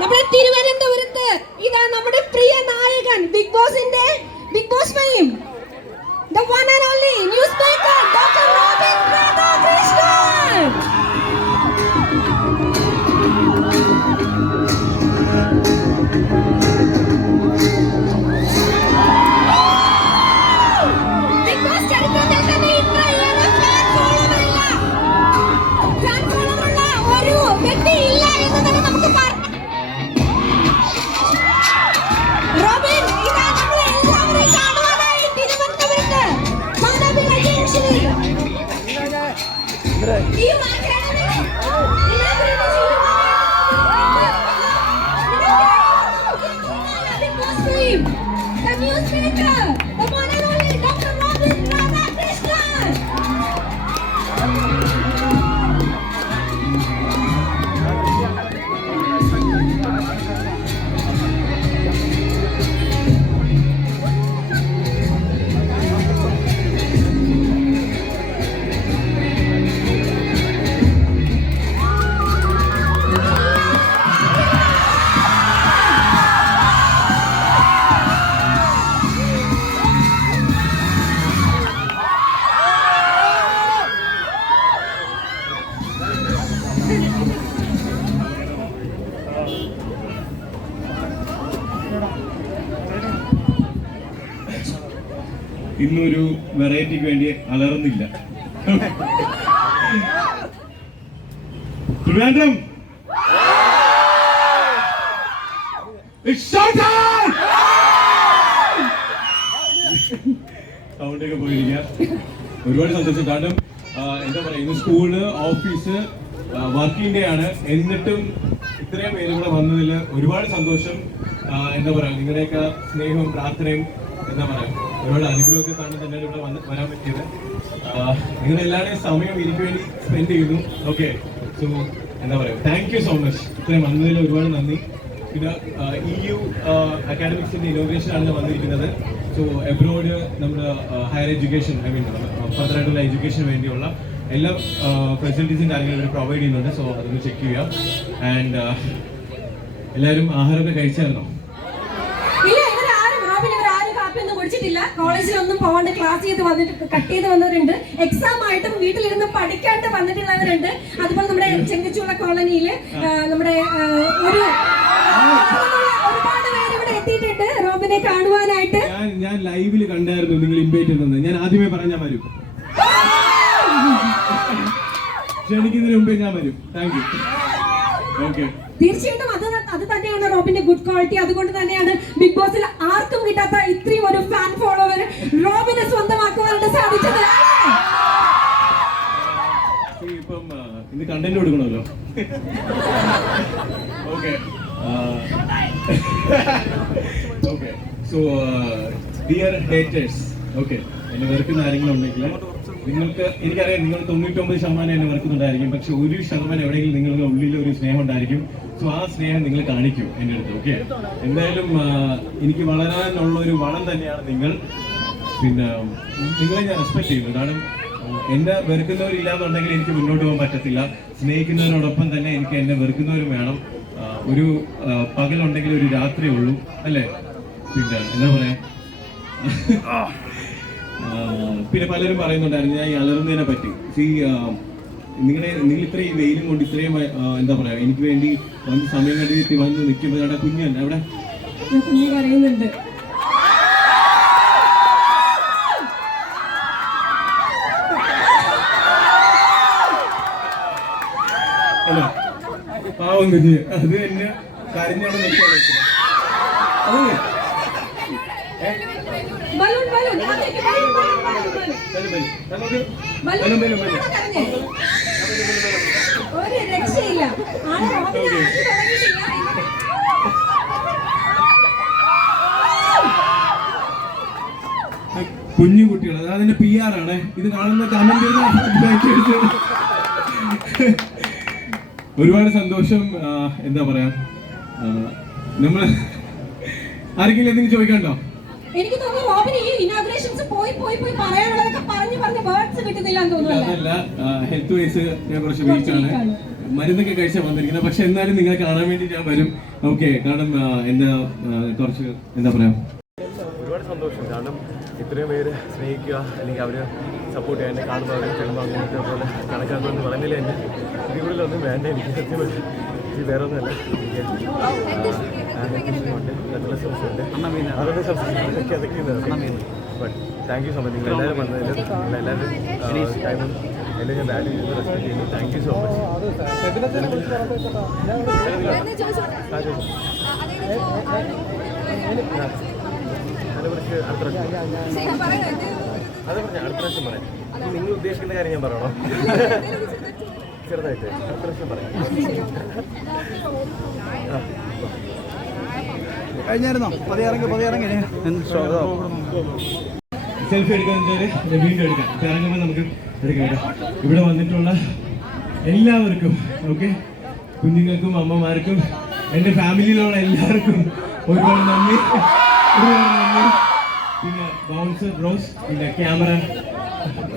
നമ്മുടെ തിരുവനന്തപുരത്ത് ഇതാ നമ്മുടെ പ്രിയ നായകൻ ബിഗ് ബോസിന്റെ big boss fame the one and only newspaper doctor Robin Krishnan ഈ ഇന്നൊരു വെറൈറ്റിക്ക് വേണ്ടി അലർന്നില്ല! സൗണ്ടൊക്കെ പോയിരിക്കുക ഒരുപാട് സന്തോഷം. കാരണം എന്താ പറയാ ഇന്ന് സ്കൂൾ ഓഫീസ് വർക്കിംഗ് ഡേ ആണ്. എന്നിട്ടും ഇത്രയും പേര് കൂടെ വന്നതിൽ ഒരുപാട് സന്തോഷം. എന്താ പറയാ നിങ്ങളുടെയൊക്കെ സ്നേഹവും പ്രാർത്ഥനയും എന്താ പറയാ ഒരുപാട് അനുഗ്രഹമൊക്കെ കാണാൻ തന്നെ ഇവിടെ വന്ന് വരാൻ പറ്റിയത്. നിങ്ങൾ എല്ലാവരുടെയും സമയം എനിക്ക് വേണ്ടി സ്പെൻഡ് ചെയ്തു ഓക്കെ സോ എന്താ പറയുക താങ്ക് യു സോ മച്ച് ഇത്രയും വന്നതിൽ ഒരുപാട് നന്ദി. പിന്നെ ഇ യു അക്കാഡമിക്സിന്റെ ഇനോഗ്രേഷൻ ആണ് വന്നിരിക്കുന്നത്. സോ എബ്രോഡ് നമ്മുടെ ഹയർ എഡ്യൂക്കേഷൻ ഐ മീൻ ഫർദറായിട്ടുള്ള എഡ്യൂക്കേഷന് വേണ്ടിയുള്ള എല്ലാ ഫെസിലിറ്റീസും കാര്യങ്ങളും ഇവിടെ പ്രൊവൈഡ് ചെയ്യുന്നുണ്ട്. സോ അതൊന്ന് ചെക്ക് ചെയ്യുക ആൻഡ് എല്ലാവരും ആഹാരമൊക്കെ കഴിച്ചായിരുന്നോ? കോളേജിലൊന്നും പോകാണ്ട് ക്ലാസ് ചെയ്ത് വന്നിട്ട് കട്ട് ചെയ്ത് വന്നവരുണ്ട്. എക്സാം ആയിട്ടും വീട്ടിലിരുന്ന് പഠിക്കാണ്ട് വന്നിട്ടുള്ളവരുണ്ട്. അതുപോലെ നമ്മുടെ ചെങ്കച്ചുള്ള കോളനിയിൽ നമ്മുടെ ഒരു റോബിനെ കാണുവാനായിട്ട്. ഞാൻ ലൈവിൽ കണ്ടായിരുന്നു നിങ്ങൾ ഇൻവൈറ്റ് ചെയ്യുന്നത് ഞാൻ ആദ്യമേ പറഞ്ഞ വരും. ക്ഷണിക്കുന്നതിന് മുമ്പേ ഞാൻ വരും. താങ്ക് യു ഓക്കെ തീർച്ചയായിട്ടും അത് അത് റോബിന്റെ ഗുഡ് ക്വാളിറ്റി അതുകൊണ്ട് തന്നെയാണ് ബിഗ് ബോസിൽ ആർക്കും കിട്ടാത്ത ഇത്രയും ഒരു ഫാൻ ഫോളോവർ റോബിനെ സ്വന്തമാക്കുവാനായിട്ട് സാധിച്ചത്. ഇന്ന് കണ്ടന്റ് കൊടുക്കണമല്ലോ. Okay okay so dear haters okay എന്നെ വെറുക്കുന്ന ആരെങ്കിലും ഉണ്ടെങ്കിൽ നിങ്ങൾക്ക് എനിക്കറിയാം നിങ്ങൾ തൊണ്ണൂറ്റൊമ്പത് ശതമാനം എന്നെ വെറുക്കുന്നുണ്ടായിരിക്കും. പക്ഷെ ഒരു ശതമാനം എവിടെയെങ്കിലും നിങ്ങളുടെ ഉള്ളിൽ ഒരു സ്നേഹം ഉണ്ടായിരിക്കും. സോ ആ സ്നേഹം നിങ്ങൾ കാണിക്കൂ എന്റെ അടുത്ത് ഓക്കെ എന്തായാലും എനിക്ക് വളരാനുള്ള ഒരു വളം തന്നെയാണ് നിങ്ങൾ. പിന്നെ നിങ്ങളെ ഞാൻ റെസ്പെക്ട് ചെയ്യുന്നു. കാരണം എന്നെ വെറുക്കുന്നവരില്ലാന്നുണ്ടെങ്കിൽ എനിക്ക് മുന്നോട്ട് പോകാൻ പറ്റത്തില്ല. സ്നേഹിക്കുന്നവരോടൊപ്പം തന്നെ എനിക്ക് എന്നെ വെറുക്കുന്നവരും വേണം. ഒരു പകലുണ്ടെങ്കിൽ ഒരു രാത്രി ഉള്ളൂ അല്ലേ? പിന്നെ എന്താ പറയാ? പിന്നെ പലരും പറയുന്നുണ്ടായിരുന്നു ഞാൻ ഈ അലറുന്നതിനെ പറ്റി. നിങ്ങളുടെ നിങ്ങൾ ഇത്രയും വെയിലും കൊണ്ട് ഇത്രയും എന്താ പറയാ എനിക്ക് വേണ്ടി വന്ന് സമയം കണ്ടിട്ട് വന്ന് നിൽക്കുമ്പോൾ അവിടെ കുഞ്ഞല്ലേ അവിടെ? കുഞ്ഞു പറയുന്നുണ്ട്. അല്ല പാവം കുഞ്ഞ് അത് തന്നെ കരഞ്ഞോണ്ട് നിൽക്കാൻ അതല്ലേ balloon balloon balloon balloon balloon. Balloon balloon, balloon. Balloon balloon, balloon, balloon. ഇവിടെ കരഞ്ഞേ. ഒരു രക്ഷയില്ല ആളെ റോബിനെ ആക്കി തുടങ്ങിയിട്ടില്ല കുഞ്ഞു കുട്ടികൾ അതായത് അതിന്റെ പി ആർ ആണ്. ഇത് കാണുന്ന കമന്റ് ഒരുപാട് സന്തോഷം എന്താ പറയാ നമ്മൾ ആരെങ്കിലും എന്തെങ്കിലും ചോദിക്കണ്ടോ എനിക്ക് തോന്നുന്നു ഈ ഇനോഗ്രേഷൻസ് പോയി പോയി പോയി പറയാനുള്ളതൊക്കെ പറഞ്ഞു പറഞ്ഞ് വേർഡ്സ് കിട്ടുന്നില്ല എന്ന് തോന്നുന്നു ഹെൽത്ത് വൈസ് ഞാൻ കുറച്ച് വീക്കാണ് മരുന്നൊക്കെ കഴിച്ചാൽ വന്നിരിക്കുന്നത്. പക്ഷെ എന്നാലും നിങ്ങളെ കാണാൻ വേണ്ടി ഞാൻ വരും. ഓക്കെ കാരണം എന്താ കുറച്ച് എന്താ പറയാ? ഒരുപാട് സന്തോഷം. കാരണം ഇത്രയും പേര് സ്നേഹിക്കുക അല്ലെങ്കിൽ അവർ സപ്പോർട്ട് ചെയ്യാൻ എന്നെ അവരെ ചെല്ലുമ്പോൾ അങ്ങനത്തെ പോലെ കണക്കാക്കുമെന്ന് പറഞ്ഞില്ല എന്നെ ഇതിനുള്ളിലൊന്നും വേണ്ട എനിക്ക് സത്യമായിട്ട് ഇത് വേറെ ഒന്നുമല്ല. എനിക്ക് അതൊക്കെ അതൊക്കെ but thank you so much നിങ്ങൾ എല്ലാവരും വന്നതിൽ എല്ലാവരും ടൈമും എല്ലാം ഞാൻ വാല്യൂ ചെയ്ത് റെസ്പെക്ട് ചെയ്യുന്നു താങ്ക് യു സോ മച്ച് അതിനെക്കുറിച്ച് അടുത്ത പ്രാവശ്യം അത് പറഞ്ഞ അടുത്ത പ്രാവശ്യം പറയാം. നിങ്ങൾ ഉദ്ദേശിക്കുന്ന കാര്യം ഞാൻ പറയണോ? ചെറുതായിട്ട് അടുത്ത പ്രാവശ്യം പറയാം. കഴിഞ്ഞായിരുന്നോ? പതിയിറങ്ങി പതിയിറങ്ങി സെൽഫി എടുക്കുന്നതിന് വീണ്ടും എടുക്കാം. ഇപ്പൊ ഇറങ്ങുമ്പോൾ നമുക്ക് എടുക്കാം കേട്ടോ. ഇവിടെ വന്നിട്ടുള്ള എല്ലാവർക്കും ഓക്കെ കുഞ്ഞുങ്ങൾക്കും അമ്മമാർക്കും എന്റെ ഫാമിലിയിലുള്ള എല്ലാവർക്കും ഒരുപാട് നന്ദി. ഒരുപാട് നന്ദി. പിന്നെ ബൗൺസർ റോസ് പിന്നെ ക്യാമറ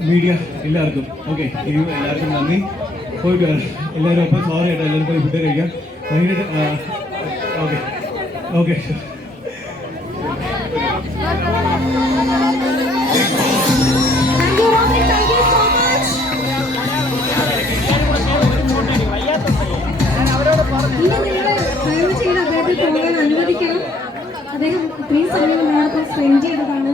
മീഡിയ എല്ലാവർക്കും ഓക്കെ എല്ലാവർക്കും നന്ദി. പോയിട്ട് വരാം. എല്ലാവരും അപ്പം സോറി കേട്ടോ എല്ലാവരും പോയി ഫുഡ് കഴിക്കാം. ഭയങ്കര ഓക്കെ ഓക്കെ നിങ്ങൾ ദയവ് ചെയ്ത് അദ്ദേഹത്തെ പോകാൻ അനുവദിക്കണം അദ്ദേഹം ഇത്രയും സമയം നമ്മളോടൊപ്പം സ്പെൻഡ് ചെയ്തതാണ്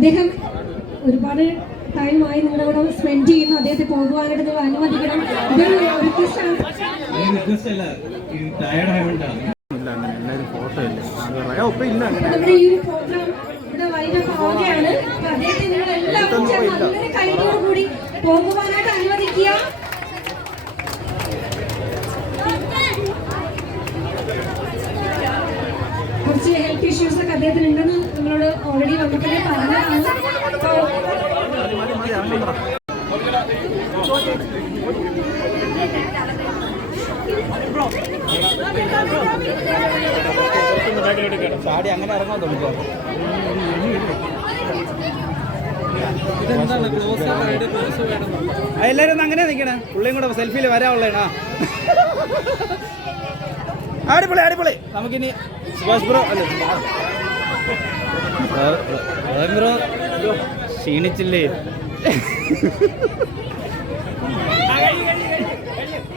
അദ്ദേഹം ഒരുപാട് ടൈമായി നിങ്ങളുടെ കൂടെ സ്പെൻഡ് ചെയ്യുന്നു. അദ്ദേഹത്തെ പോകുവാനായിട്ട് നിങ്ങൾ അനുവദിക്കണം. ഇതൊരു റിക്വസ്റ്റ് ആണ് റിക്വസ്റ്റ് ഈ ടയർഡ് ആയതുകൊണ്ടാണ് ഇല്ല അങ്ങനെ എല്ലാവരും ഫോട്ടോ ഇല്ല അത് ഇപ്പൊ ഇല്ല അങ്ങനെ നമ്മുടെ ഈ ഒരു പ്രോഗ്രാം ഇവിടെ വൈകിട്ട് പോവുകയാണ് അപ്പൊ അദ്ദേഹത്തെ നിങ്ങൾ എല്ലാവരും ചേർന്ന് നല്ലൊരു കൈയോടുകൂടി പോകുവാനായിട്ട് അനുവദിക്കുക കുറച്ച് ഹെൽത്ത് ഇഷ്യൂസ് ഒക്കെ അദ്ദേഹത്തിന് ഉണ്ടെന്ന് നിങ്ങളോട് ഓൾറെഡി വന്നപ്പോഴേ പറഞ്ഞതാണ് അപ്പൊ മതി മതി അങ്ങനെ പറ ചാടി അങ്ങനെ ഇറങ്ങാൻ തോന്നിക്കോ എല്ലാരും ഒന്ന് അങ്ങനെ നിൽക്കണേ പുള്ളിയും കൂടെ സെൽഫിയിൽ വരാനുള്ളേണാ അടിപൊളി അടിപൊളി. നമുക്കിനി സുഭാഷ് ബ്രോ അല്ലേ? ബ്രോ ക്ഷീണിച്ചില്ലേ?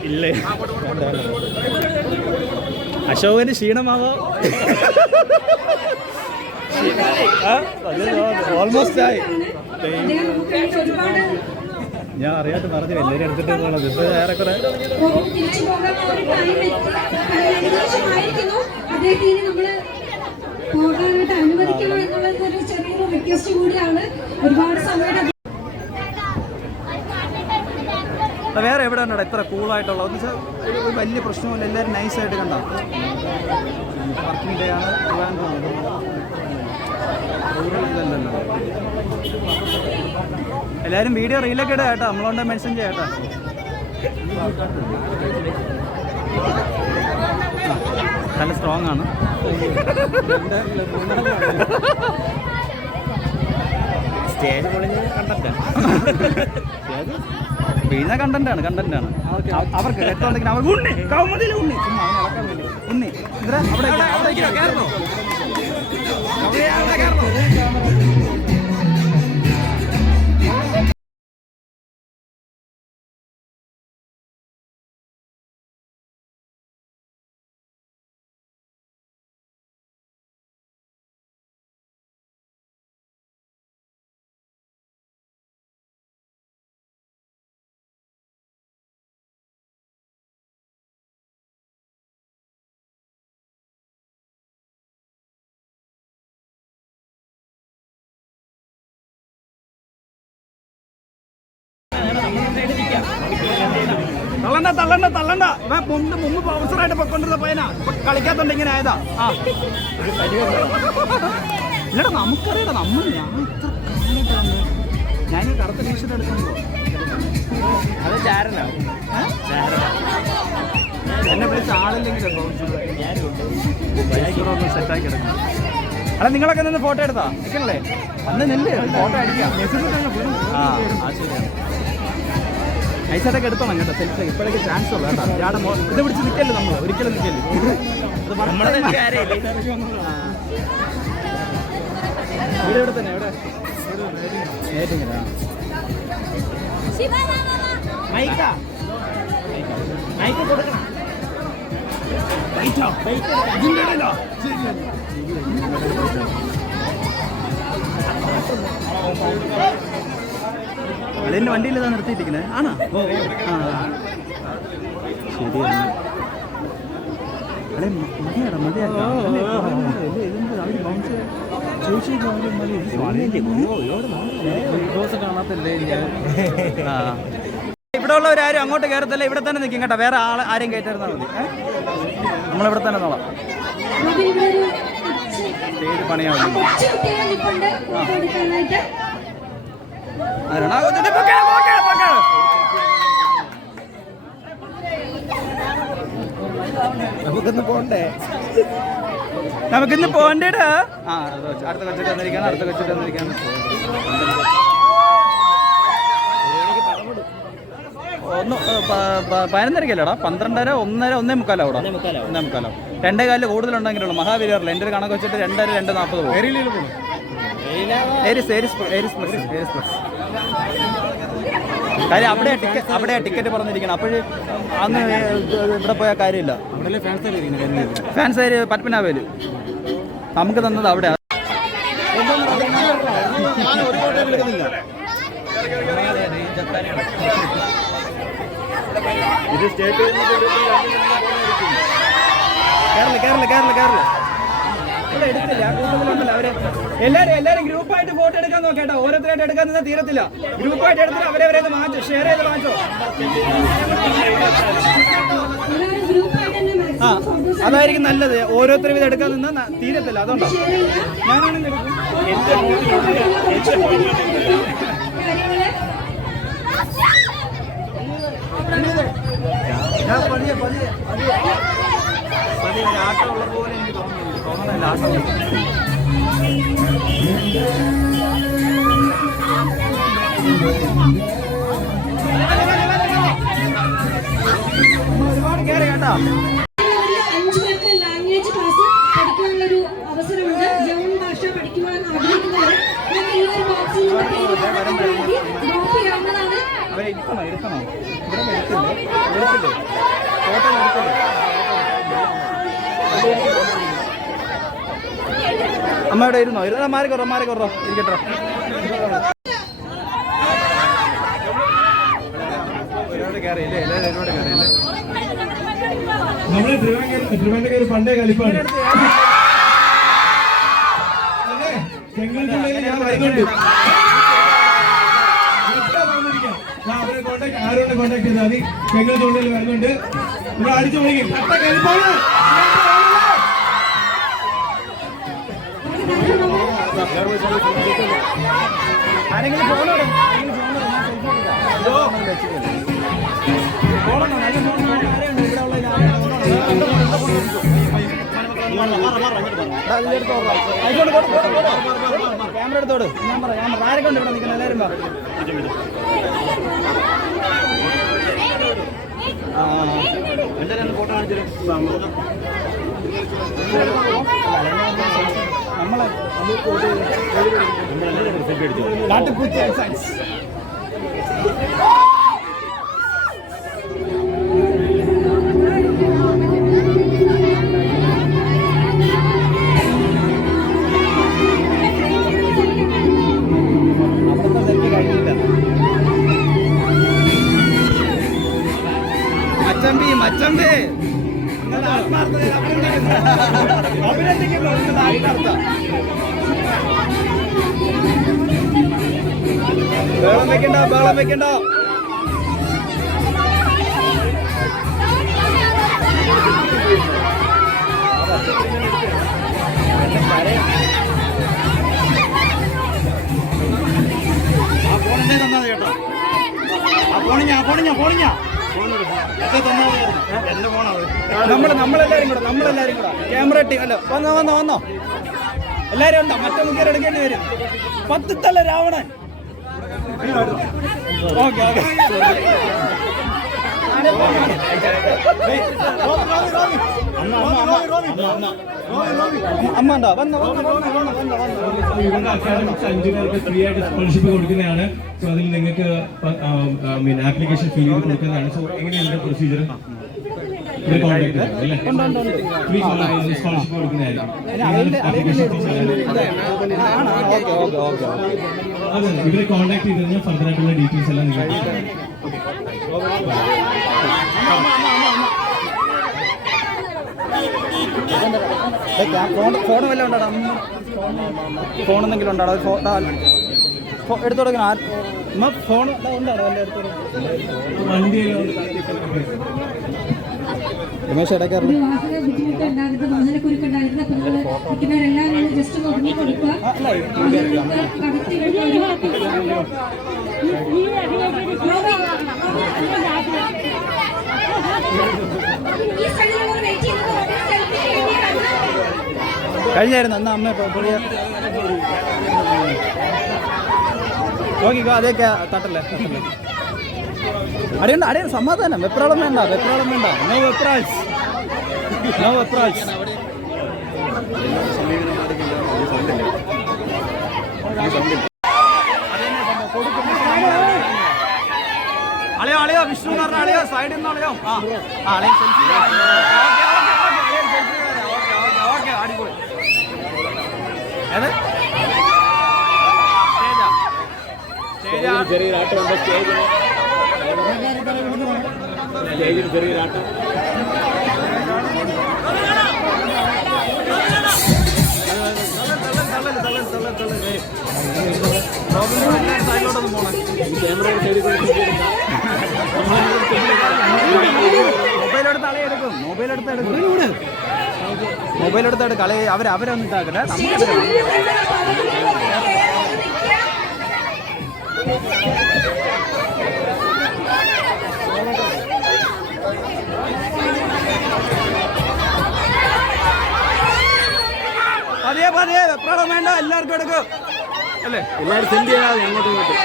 ഇല്ലേ? അശോകന് ക്ഷീണമാവോ? ഓൾമോസ്റ്റ് ആയി. ഞാൻ അറിയാത്ത പറഞ്ഞു എല്ലാവരും എടുത്തിട്ട് പോകണത് ഇപ്പൊ ഏറെക്കുറെ പോകാനായിട്ട് ഒരു കൂടിയാണ്. ഒരുപാട് സമയത്ത് ആ, വേറെ എവിടെ ഉണ്ടോ ഇത്ര കൂളായിട്ടുള്ള എന്ന് വെച്ചാൽ ഒരു വലിയ പ്രശ്നമില്ല എല്ലാവരും നൈസായിട്ട് കണ്ട? വർക്കിംഗ് ഡേ ആണ് പോകാൻ ഇതല്ലല്ലോ എല്ലാവരും വീഡിയോ റീലൊക്കെ ഇടുക കേട്ടോ. നമ്മളോണ്ട് മെൻഷൻ ചെയ്യാം കേട്ടോ. നല്ല സ്ട്രോങ് ആണ്. സ്റ്റേജ് പൊളിഞ്ഞ് കണ്ടന്റ് വീണ കണ്ടന്റ് ആണ് കണ്ടന്റ് ആണ് അവർക്ക് രക്തമുണ്ടെങ്കിൽ അവർ ഉണ്ണി കൗമുദിയിലെ ഉണ്ണി. ചുമ്മാ അവനെ ഇളക്കാൻ വേണ്ടി. ഉണ്ണി? അവിടെ അവിടെ തള്ളണ്ട തള്ളണ്ട തള്ളണ്ട. ഇവ മുമ്പ് മുമ്പ് പവർസറായിട്ട് പൊക്കൊണ്ടിരുന്ന പയ്യനാ. കളിക്കാത്തോണ്ട് ഇങ്ങനെ ആയതാ. ആ. ഇല്ലടാ നമുക്കറിയടാ നമ്മൾ ഞാൻ ഇത്ര ഞാൻ ഈ കറുത്ത ടീഷർട്ട് എടുക്കുമ്പോ അത് ചാരനാ. എന്നെ വിളിച്ച ആളില്ലെങ്കിലും ഒന്ന് സെറ്റാക്കി എടുക്കണം. അല്ല നിങ്ങളൊക്കെ നിന്ന് ഫോട്ടോ എടുത്താ? നിൽക്കണല്ലേ അന്ന് നെല്ല് ഫോട്ടോ അടിക്കാം. ആ ശരിയാണ് നൈസായിട്ടൊക്കെ എടുത്തോണം കേട്ടോ. സെൽഫി ഇപ്പോഴൊക്കെ ചാൻസ് ഉള്ളു കേട്ടോ. മോ- ഇത് പിടിച്ച് നിൽക്കല്ലേ നമ്മൾ ഒരിക്കലും നിൽക്കല്ലേ ഇവിടെ ഇവിടെ തന്നെ എവിടെ കൊടുക്കണം. ഇടയിലോ അളിയന്റെ വണ്ടിയിൽ ഇതാ നിർത്തിയിട്ടിരിക്കുന്നത്? ആണോ? ഓ ആ. ശരിയാണ്. അല്ലെ മതിയാടാ മതിയാടാ ഇവിടെ ഉള്ളവരാരും അങ്ങോട്ട് കയറത്തില്ല ഇവിടെ തന്നെ നിൽക്കും കേട്ടോ. വേറെ ആളെ ആരെയും കയറ്റായിരുന്നാൽ മതി. നമ്മളിവിടെ തന്നെ നോളാം സ്റ്റേജ് ആരാണ്? ആ, ഇത് പൊക്കാണ്, പൊക്കാണ്, പൊക്കാണ്. നമുക്കിന്ന് പോണ്ടേ? നമുക്കിന്ന് പോണ്ടേടാ. ആ അടുത്ത കൊച്ചിട്ട് വന്നിരിക്കാണ് അടുത്ത കൊച്ചിട്ട് വന്നിരിക്കാണ് ഒന്ന് പതിനൊന്നരക്കല്ലേടാ? പന്ത്രണ്ടര ഒന്നര ഒന്നേ മുക്കാലോ അവിടെ ഒന്നേ മുക്കാലോ രണ്ടേ കാലിൽ കൂടുതലുണ്ടെങ്കിലുള്ളൂ. മഹാവീരറിൽ എന്റെ ഒരു കണക്ക് വെച്ചിട്ട് രണ്ടര രണ്ട് നാൽപ്പത് പോകും. Aries Aries Aries plus Aries plus. കാര്യം അവിടെ ടിക്കറ്റ് അവിടെ ടിക്കറ്റ് പറഞ്ഞിരിക്കണം. അപ്പോൾ അന്ന് ഇവിടെ പോയ കാര്യമില്ല. ഫാൻസ് പത്മനാഭേൽ നമുക്ക് തന്നത് അവിടെ. ഇത് സ്റ്റേറ്റ് കേരള കേരള കേരള കേരള ഇവിടെ എടുത്തില്ല. കൂട്ടത്തിലുണ്ടല്ലോ അവർ. എല്ലാരും എല്ലാരും ഗ്രൂപ്പായിട്ട് ഫോട്ടോ എടുക്കാൻ നോക്കേട്ടോ ഓരോരുത്തരായിട്ട് എടുക്കാൻ നിന്നാൽ തീരത്തില്ല. ഗ്രൂപ്പായിട്ട് എടുത്തിട്ട് അവരെ മാറ്റോ. ഷെയർ ചെയ്ത് മാറ്റോ. ആ അതായിരിക്കും നല്ലത്. ഓരോരുത്തരും ഇത് എടുക്കാൻ നിന്നാൽ തീരത്തില്ല. അതുകൊണ്ടോ? ഞാനാണെങ്കിൽ ഞാൻ പതിയെ പതിയെ പതിയെ. പതിയെ ആട്ടമുള്ള പോലെ എനിക്ക് തോന്നുന്നില്ല തോന്നണല്ല ആട്ടം ഒരുപാട് കയറി കേട്ടോ അവരെ ഇരുത്തണോ ഇരുത്തണോ ഇവിടെ എടുത്തില്ലേ എടുത്തില്ലേ ഫോട്ടോ എടുത്തില്ലേ അമ്മയുടെ ഇരുന്നോ? ഇരുന്നാ മാറി കുറോ മാറി കുറോ. ഇരിക്കട്ടോ. നമ്മൾ തിരുവനന്തപുരം പണ്ടേ കളിപ്പാണ്. ആരോട് കോണ്ടാക്ട് ചെയ്താൽ മതി. ചെങ്ങൽ ചൂണ്ടയിൽ വരുന്നുണ്ട്. നമ്മൾ അടിച്ചു പോയി കട്ട കളിപ്പാണ്. ഇവിടെ ഉള്ള ക്യാമറ എടുത്തോട് ഞാൻ പറയാം. ആരൊക്കെ ഉണ്ട് ഇവിടെ നിൽക്കുന്നത്? എല്ലാവരും എല്ലാവരും ഫോട്ടോ കാണിച്ചു നമ്മളെ കാട്ടുപൂത്തി സയൻസ് വെക്കണ്ട. ആ ഫോണിന്റെ തന്നത് കേട്ടോ. ആ ഫോണിഞ്ഞ ആ ഫോണിഞ്ഞ ഫോണിഞ്ഞ എന്റെ ഫോണാണ് നമ്മൾ നമ്മളെല്ലാരും കൂടെ നമ്മളെല്ലാരും കൂടെ. ക്യാമറ ടീം അല്ല വന്നോ വന്നോ വന്നോ. എല്ലാരും ഉണ്ടോ? മറ്റേ മുഖ്യർ എടുക്കേണ്ടി വരും. പത്ത് തല രാവണൻ. ഓക്കെ സ്കോളർഷിപ്പ് കൊടുക്കുന്നതാണ് സോ അതിൽ നിങ്ങൾക്ക് ആപ്ലിക്കേഷൻ ഫിൽ ചെയ്ത് കൊടുക്കുന്നതാണ് സോ എങ്ങനെയാണ് പ്രൊസീജിയർ ഇവരെ കോൺടാക്ട് അല്ലേ? ഫ്രീ സ്കോളർഷിപ്പ് കൊടുക്കുന്നതായിരിക്കും. ആപ്ലിക്കേഷൻ ഓക്കെ ഓക്കെ ഓക്കെ അതെ ഇവരെ കോൺടാക്ട് ചെയ്ത് കഴിഞ്ഞാൽ ഫർദർ ആയിട്ടുള്ള ഡീറ്റെയിൽസ് എല്ലാം നിങ്ങൾക്ക് ഫോൺ വല്ലതും ഉണ്ടോ? ഫോൺ എന്തെങ്കിലും ഉണ്ടോ? അത് ഫോ എടുത്തു കൊടുക്കണം. ഫോൺ രമേശ് ഇടയ്ക്കാറില്ല നിങ്ങൾ ജസ്റ്റ് കൊടുക്കുക. കടത്തി കഴിഞ്ഞായിരുന്നു അന്ന് അമ്മ പുതിയ നോക്കിക്കോ അതൊക്കെ തട്ടല്ലേ? അടിയുണ്ട് അടിയ സമാധാനം. വെപ്രാളം വേണ്ട വെപ്രാളം വേണ്ട. നോ വെപ്രാൾസ് നോ വെപ്രാൾസ് അളയോ അളയോ വിഷ്ണു എന്ന് പറഞ്ഞ അളയോ സൈഡിൽ നിന്ന് അളയോ. ആ അളയോ selfie okay okay okay okay അടിപൊളി. ഏത് സ്റ്റേജാ സ്റ്റേജാ ചെറിയൊരാട്ടമുണ്ട് സ്റ്റേജിന് സ്റ്റേജിൽ ചെറിയൊരാട്ടം സൈഡിലോട്ടൊന്ന് പോണേ ക്യാമറ സൈഡിൽ മൊബൈൽ എടുത്ത് അളി എടുക്കും മൊബൈൽ എടുത്ത് എടുക്കും മൊബൈൽ എടുത്ത് എടുക്കും കളി അവർ അവരൊന്നും ഇതാക്കട്ടെ പതിയെ പതിയെ വെപ്രാളം വേണ്ട എല്ലാവർക്കും എടുക്കും. അല്ലേ? എല്ലാവരും സെൻഡ് ചെയ്യാതെ അങ്ങോട്ടും ഇങ്ങോട്ടും.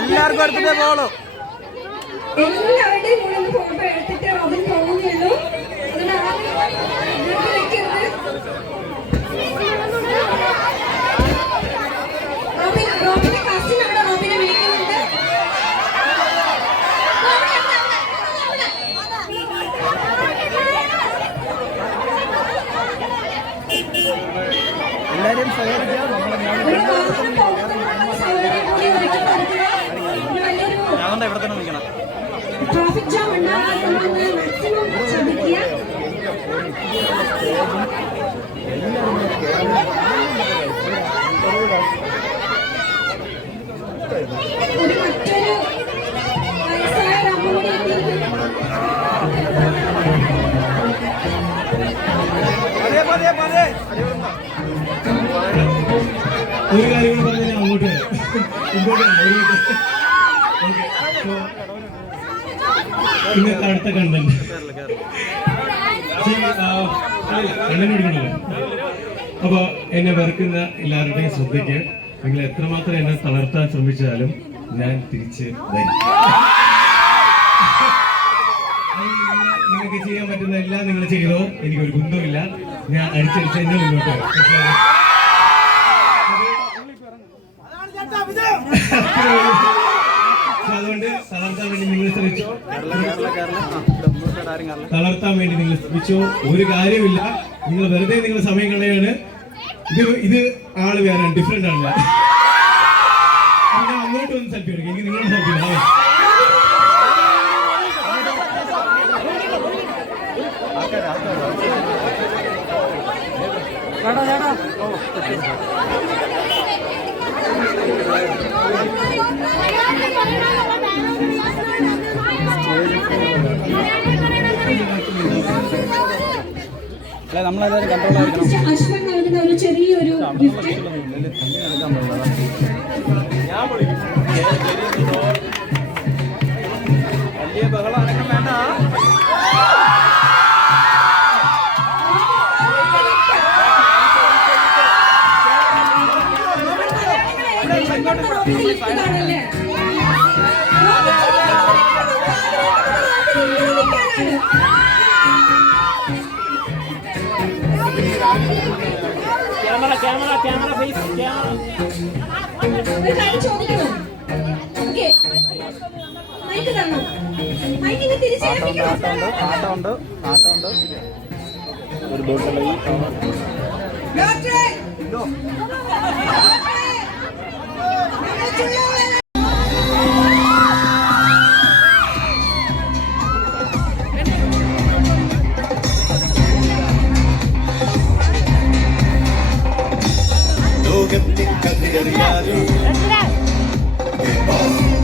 എല്ലാവർക്കും എടുത്തിട്ടേ എല്ലാവരുടെയും ഒന്ന് ഫോട്ടോ എടുത്തിട്ട് റോബിൻ പോകുന്നുള്ളൂ അതുകൊണ്ട് ആരും നിർത്തി വെക്കരുത് റോബിൻ റോബിന്റെ കസിൻ അവിടെ റോബിനെ വിളിക്കുന്നുണ്ട് റോബിൻ അവിടെ, അവിടെ, എല്ലാവരും സഹകരിക്കുക നമ്മളെ അവിടെ. ഇവിടെ വാഹനം പോകുന്നതിനുള്ള സൗകര്യം കൂടി ഒരുക്കി കൊടുക്കുക. ഇത് വലിയൊരു അതുകൊണ്ട് ഇവിടെ തന്നെ നിൽക്കണം ട്രാഫിക് ജാം ഉണ്ടാകാതെ മാക്സിമം ശ്രദ്ധിക്കുക ഒരു മറ്റൊരു വയസ്സായ ഒരു അമ്മ കൂടി എത്തിയിരിക്കുന്നു. പതിയെ പതിയെ പതിയെ ഒരു കാര്യം പറഞ്ഞാൽ അങ്ങോട്ട് ഇങ്ങോട്ട് ഇന്നത്തെ അടുത്ത കണ്ടന്റ് അപ്പൊ എന്നെ വെറുക്കുന്ന എല്ലാവരുടെയും ശ്രദ്ധയ്ക്ക് നിങ്ങൾ എത്രമാത്രം എന്നെ തളർത്താൻ ശ്രമിച്ചാലും ഞാൻ തിരിച്ച് വരും. നിങ്ങൾക്ക് ചെയ്യാൻ പറ്റുന്ന എല്ലാം നിങ്ങൾ ചെയ്തോ. എനിക്കൊരു കുന്തമില്ല ഞാൻ അടിച്ചടിച്ച് തന്നെ മുന്നോട്ട് അതുകൊണ്ട് തളർത്താൻ വേണ്ടി നിങ്ങൾ ശ്രമിച്ചോ. തളർത്താൻ വേണ്ടി നിങ്ങൾ ശ്രമിച്ചോ. ഒരു കാര്യമില്ല നിങ്ങൾ വെറുതെ നിങ്ങൾ സമയം കളയാണ്. ഇത് ഇത് ആൾ വേറെ ഡിഫറെന്റ് ആണ് അങ്ങോട്ട് ഒന്ന് സെൽഫി എടുക്കും. എനിക്ക് നിങ്ങളുടെ സെൽഫി അല്ലെ നമ്മളെല്ലാവരും കൺട്രോൾ ആയിരിക്കണം. അശ്വൻ നൽകുന്ന ഗിഫ്റ്റ് വലിയ ചോദിക്കണം മൈക്ക് തരണോ മൈക്കിന് തിരിച്ചേൽപ്പിക്കണം ആട്ടമുണ്ട് ആട്ടമുണ്ട് ഒരു ഡോക്ടറെ. കഥയറിയാതെ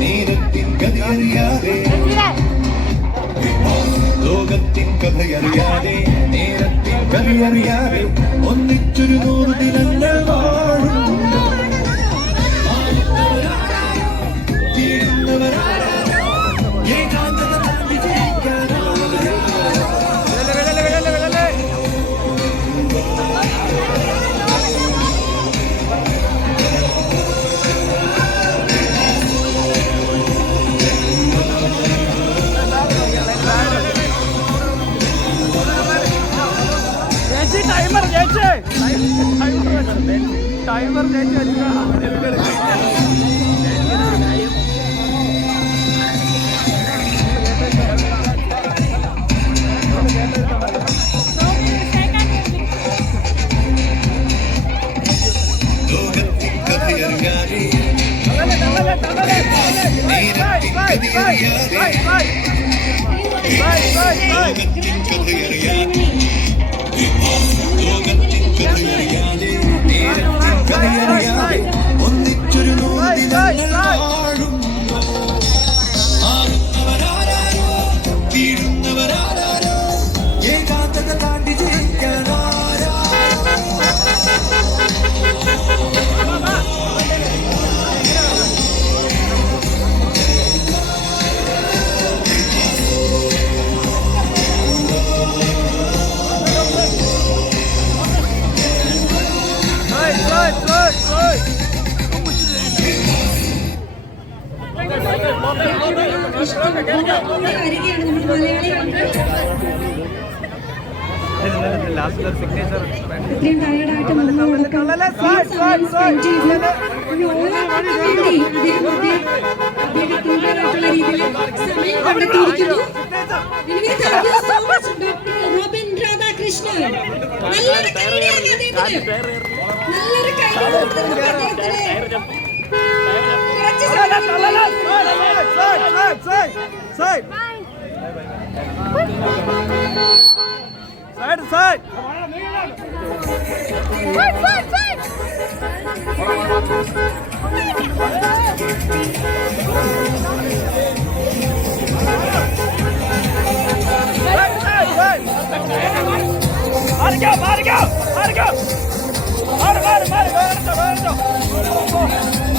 നേരത്തിൻ കഥയറിയാതെ ലോകത്തിൻ കഥയറിയാതെ. നേരത്തിൻ കഥയറിയാതെ ഒന്നിച്ചൊരു നൂറ് ദിനങ്ങൾ വാഴും. ടൈമർ ചേച്ചി ലോകത്തിൻ സ്പെൻഡ് ചെയ്ത് ഒരു ഓണാക്കാൻ വേണ്ടി അദ്ദേഹം അദ്ദേഹം അദ്ദേഹത്തിന്റെതായിട്ടുള്ള രീതിയിൽ സമയം കണ്ടെത്തിയിരിക്കുന്നു. Anyway, thank you so much, Dr. Robin Radhakrishnan നല്ലൊരു കൈഡിയാണ് સાઈડ સાઈડ માર ગયો માર ગયો માર ગયો માર માર માર માર માર